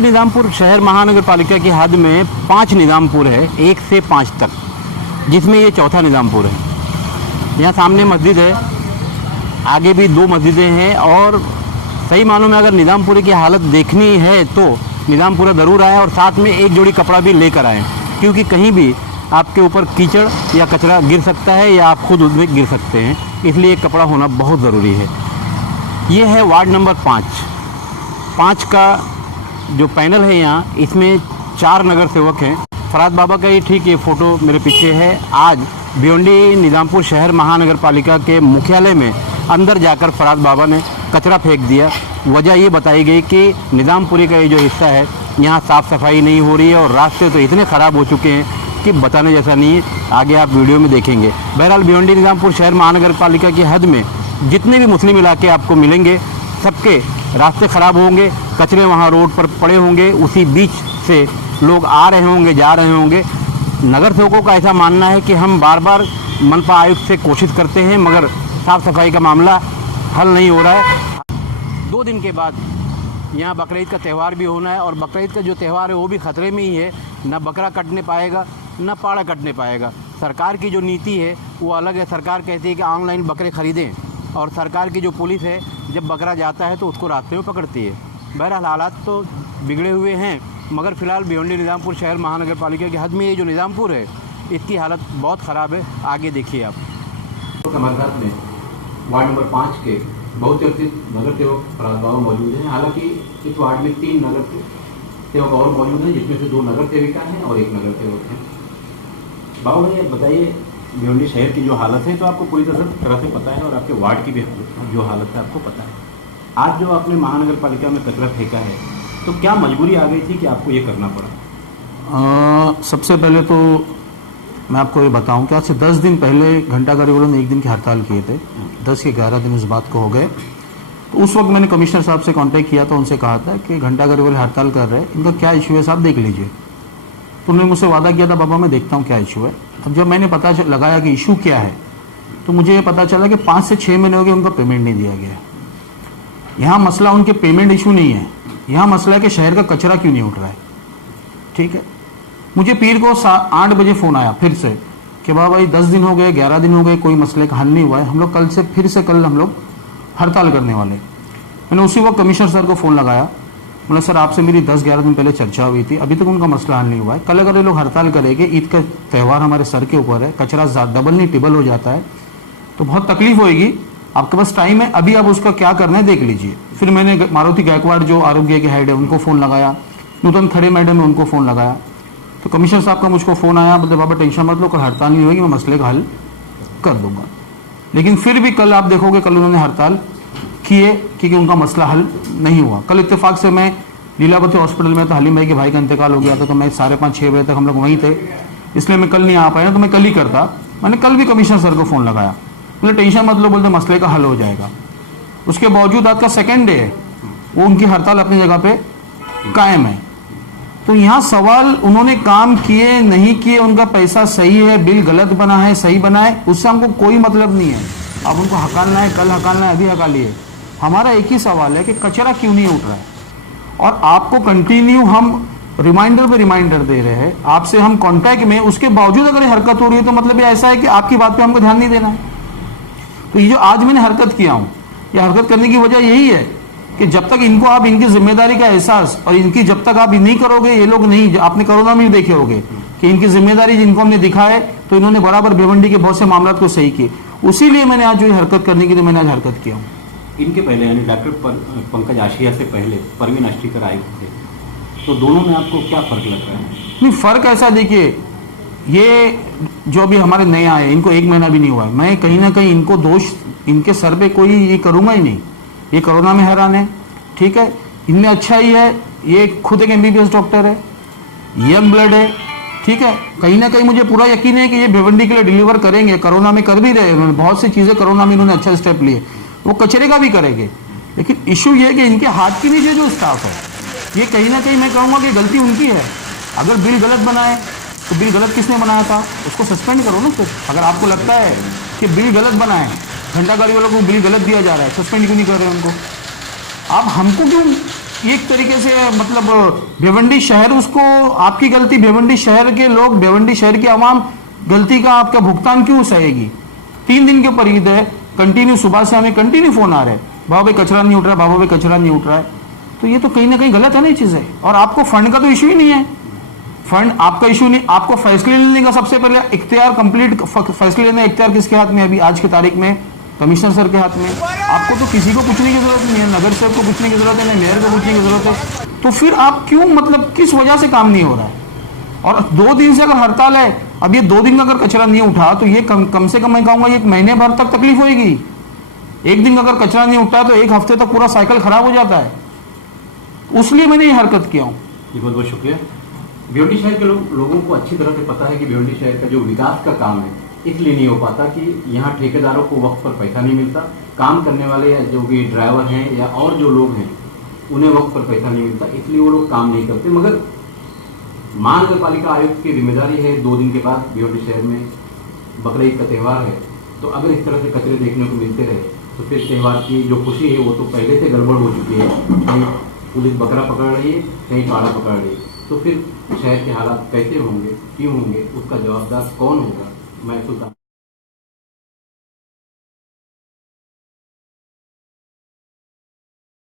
भिवंडी निजामपुर शहर महानगर पालिका की हद में 5 निजामपुर है, 1 से 5 तक, जिसमें ये चौथा निजामपुर है। यहाँ सामने मस्जिद है, आगे भी 2 मस्जिदें हैं और सही मानों में अगर निजामपुरी की हालत देखनी है तो निजामपुरा ज़रूर आए और साथ में एक जोड़ी कपड़ा भी लेकर आएँ, क्योंकि कहीं भी आपके ऊपर कीचड़ या कचरा गिर सकता है या आप खुद उसमें गिर सकते हैं, इसलिए कपड़ा होना बहुत ज़रूरी है। ये है वार्ड नंबर 5 का जो पैनल है यहाँ, इसमें 4 नगर सेवक हैं। फराद बाबा का ही ठीक ये फ़ोटो मेरे पीछे है। आज भिवंडी निजामपुर शहर महानगर पालिका के मुख्यालय में अंदर जाकर फराद बाबा ने कचरा फेंक दिया। वजह ये बताई गई कि निजामपुरी का ये जो हिस्सा है यहाँ साफ़ सफाई नहीं हो रही है और रास्ते तो इतने ख़राब हो चुके हैं कि बताने जैसा नहीं है। आगे आप वीडियो में देखेंगे। बहरहाल भिवंडी निजामपुर शहर महानगर पालिका की हद में जितने भी मुस्लिम इलाके आपको मिलेंगे, सबके रास्ते ख़राब होंगे, कचरे वहाँ रोड पर पड़े होंगे, उसी बीच से लोग आ रहे होंगे, जा रहे होंगे। नगर सेवकों का ऐसा मानना है कि हम बार बार मनपा आयुक्त से कोशिश करते हैं मगर साफ़ सफाई का मामला हल नहीं हो रहा है। 2 दिन के बाद यहाँ बकरीद का त्यौहार भी होना है और बकरीद का जो त्यौहार है वो भी ख़तरे में ही है। न बकरा कटने पाएगा, न पाड़ा कटने पाएगा। सरकार की जो नीति है वो अलग है। सरकार कहती है कि ऑनलाइन बकरे ख़रीदें और सरकार की जो पुलिस है जब बकरा जाता है तो उसको रास्ते में पकड़ती है। बहरहाल हालात तो बिगड़े हुए हैं मगर फ़िलहाल भिवंडी निजामपुर शहर महानगर पालिका की हद में ये जो निजामपुर है इसकी हालत बहुत ख़राब है। आगे देखिए आप। हमारे साथ में वार्ड नंबर 5 के बहुत चर्चित नगर सेवक फराद बाबा मौजूद हैं। हालांकि इस वार्ड में 3 नगर सेवक और मौजूद हैं, जिसमें से 2 नगर सेविका हैं और 1 नगर सेवक हैं। बाबा भाई बताइए, भिवंडी शहर की जो हालत है तो आपको पूरी तरह से पता है और आपके वार्ड की भी जो हालत है आपको पता है। आज जो आपने महानगर पालिका में कचरा फेंका है तो क्या मजबूरी आ गई थी कि आपको ये करना पड़ा? सबसे पहले तो मैं आपको ये बताऊं कि आज से 10 दिन पहले घंटागाड़ी वालों ने 1 दिन की हड़ताल किए थे। 10 के 11 दिन उस बात को हो गए। तो उस वक्त मैंने कमिश्नर साहब से कांटेक्ट किया था, उनसे कहा था कि घंटागाड़ी वाले हड़ताल कर रहे हैं, इनका क्या इशू है साहब देख लीजिए। तो उन्होंने मुझसे वादा किया था बाबा मैं देखता हूँ क्या इशू है। अब जब मैंने पता लगाया कि इशू क्या है तो मुझे ये पता चला कि 5 से 6 महीने हो गए उनका पेमेंट नहीं दिया गया। यहाँ मसला उनके पेमेंट इशू नहीं है, यहाँ मसला है कि शहर का कचरा क्यों नहीं उठ रहा है। ठीक है, मुझे पीर को 8 बजे फ़ोन आया फिर से कि बाबा भाई 10 दिन हो गए, 11 दिन हो गए, कोई मसले का हल नहीं हुआ है, हम लोग कल हम लोग हड़ताल करने वाले। मैंने उसी वक्त कमिश्नर सर को फ़ोन लगाया, बोला सर आपसे मेरी 10-11 दिन पहले चर्चा हुई थी, अभी तक उनका मसला हल नहीं हुआ है। कल अगर ये लोग हड़ताल करेंगे, ईद का त्यौहार हमारे सर के ऊपर है, कचरा डबल नहीं ट्रिपल हो जाता है तो बहुत तकलीफ होएगी। आपके पास टाइम है, अभी आप उसका क्या करना है देख लीजिए। फिर मैंने मारुति गायकवाड़ जो आरोग्य के हेड है उनको फ़ोन लगाया, नूतन खड़े मैडम ने उनको फ़ोन लगाया। तो कमिश्नर साहब का मुझको फ़ोन आया, बोलते बाबा टेंशन मत लो, कल हड़ताल नहीं होगी, मैं मसले का हल कर दूंगा। लेकिन फिर भी कल आप देखोगे कल उन्होंने हड़ताल किए क्योंकि उनका मसला हल नहीं हुआ। कल इत्तेफाक से मैं लीलावती हॉस्पिटल में था, हलीम भाई के भाई का इंतकाल हो गया था तो मैं 5:30-6 बजे तक हम लोग वहीं थे, इसलिए मैं कल नहीं आ पाया। तो मैं कल ही करता। मैंने कल भी कमिश्नर सर को फ़ोन लगाया, बोले टेंशन मत लो, बोलते मसले का हल हो जाएगा। उसके बावजूद आज का 2nd डे है, वो उनकी हड़ताल अपनी जगह पे कायम है। तो यहाँ सवाल उन्होंने काम किए नहीं किए, उनका पैसा सही है, बिल गलत बना है सही बना है, उससे हमको कोई मतलब नहीं है। अब उनको हकालना है, कल हकालना है, अभी हकालिए। हमारा एक ही सवाल है कि कचरा क्यों नहीं उठ रहा है। और आपको कंटिन्यू हम रिमाइंडर पे रिमाइंडर दे रहे हैं, आपसे हम कांटेक्ट में, उसके बावजूद अगर ये हरकत हो रही है तो मतलब ये ऐसा है कि आपकी बात पे हमको ध्यान नहीं देना है। तो ये जो आज मैंने हरकत किया हूँ, ये हरकत करने की वजह यही है कि जब तक इनको आप इनकी जिम्मेदारी का एहसास और इनकी जब तक आप नहीं करोगे, ये लोग नहीं, आपने कोरोना में भी देखे होंगे कि इनकी जिम्मेदारी जिनको हमने दिखाए तो इन्होंने बराबर भिवंडी के बहुत से मामलों को सही किए। उसीलिए मैंने आज जो ये हरकत करने की, तो मैंने आज हरकत किया हूँ। इनके पहले यानी डॉक्टर पंकज आशिया से पहले परवीन अष्टीकर आए थे, तो दोनों में आपको क्या फ़र्क लगता है? नहीं, फ़र्क ऐसा देखिए, ये जो अभी हमारे नए आए इनको 1 महीना भी नहीं हुआ है, मैं कहीं ना कहीं इनको दोष इनके सर पे कोई ये करूँगा ही नहीं। ये कोरोना में हैरान है, ठीक है, इनमें अच्छा ही है, ये खुद एक MBBS डॉक्टर है, यंग ब्लड है, ठीक है, कहीं ना कहीं मुझे पूरा यकीन है कि ये भिवंडी के लिए डिलीवर करेंगे। कोरोना में कर भी रहे, उन्होंने बहुत सी चीज़ें कोरोना में इन्होंने अच्छा स्टेप लिए, वो कचरे का भी करेंगे। लेकिन इशू ये है कि इनके हाथ के नीचे जो स्टाफ है, ये कहीं ना कहीं मैं कहूँगा कि गलती उनकी है। अगर बिल गलत बनाए तो बिल गलत किसने बनाया था, उसको सस्पेंड करो ना। फिर अगर आपको लगता है कि बिल गलत बनाए, घंटागाड़ी वालों को बिल गलत दिया जा रहा है, सस्पेंड क्यों नहीं कर रहे हैं उनको? आप हमको क्यों एक तरीके से मतलब भिवंडी शहर उसको आपकी गलती, भिवंडी शहर के लोग, भिवंडी शहर की आवाम गलती का आपका भुगतान क्यों सहेगी? 3 दिन के ऊपर ईद है, कंटिन्यू सुबह से हमें कंटिन्यू फोन आ रहे हैं, बाबा भाई कचरा नहीं उठ रहा है, बाबा भाई कचरा नहीं उठ रहा है। तो ये तो कहीं ना कहीं गलत है ना ये चीजें। और आपको फंड का तो इशू ही नहीं है, फंड आपका इशू नहीं, आपको फैसले लेने का सबसे पहले इख्तियार, कंप्लीट फैसले लेने का इख्तियार किसके हाथ में? अभी आज की तारीख में कमिश्नर सर के हाथ में। आपको तो किसी को पूछने की जरूरत नहीं है, नगर सेवक को पूछने की जरूरत है, नहीं मेयर को पूछने की जरूरत है। तो फिर आप क्यों, मतलब किस वजह से काम नहीं हो रहा है? और 2 दिन से अगर हड़ताल है, अब ये 2 दिन का अगर कचरा नहीं उठा तो ये कम से कम मैं कहूंगा ये 1 महीने भर तक तकलीफ होगी। 1 दिन का अगर कचरा नहीं उठा तो 1 हफ्ते तक पूरा साइकिल खराब हो जाता है। उसलिए मैंने ये हरकत किया हूँ। बहुत बहुत शुक्रिया। भिवंडी शहर के लोगों को अच्छी तरह से पता है कि भिवंडी शहर का जो विकास का काम है इसलिए नहीं हो पाता कि यहाँ ठेकेदारों को वक्त पर पैसा नहीं मिलता, काम करने वाले जो भी ड्राइवर हैं या और जो लोग हैं उन्हें वक्त पर पैसा नहीं मिलता, इसलिए वो लोग काम नहीं करते। मगर महानगर पालिका आयुक्त की जिम्मेदारी है 2 दिन के बाद भिवंडी शहर में बकरीद का त्यौहार है, तो अगर इस तरह से कचरे देखने को मिलते रहे तो फिर त्यौहार की जो खुशी है वो तो पहले से गड़बड़ हो चुकी है। कहीं पुलिस बकरा पकड़ रही है, कहीं पाड़ा पकड़ रही है, तो फिर शहर के हालात कैसे होंगे, क्यों होंगे, उसका जवाबदार कौन होगा? मैं सुल्तान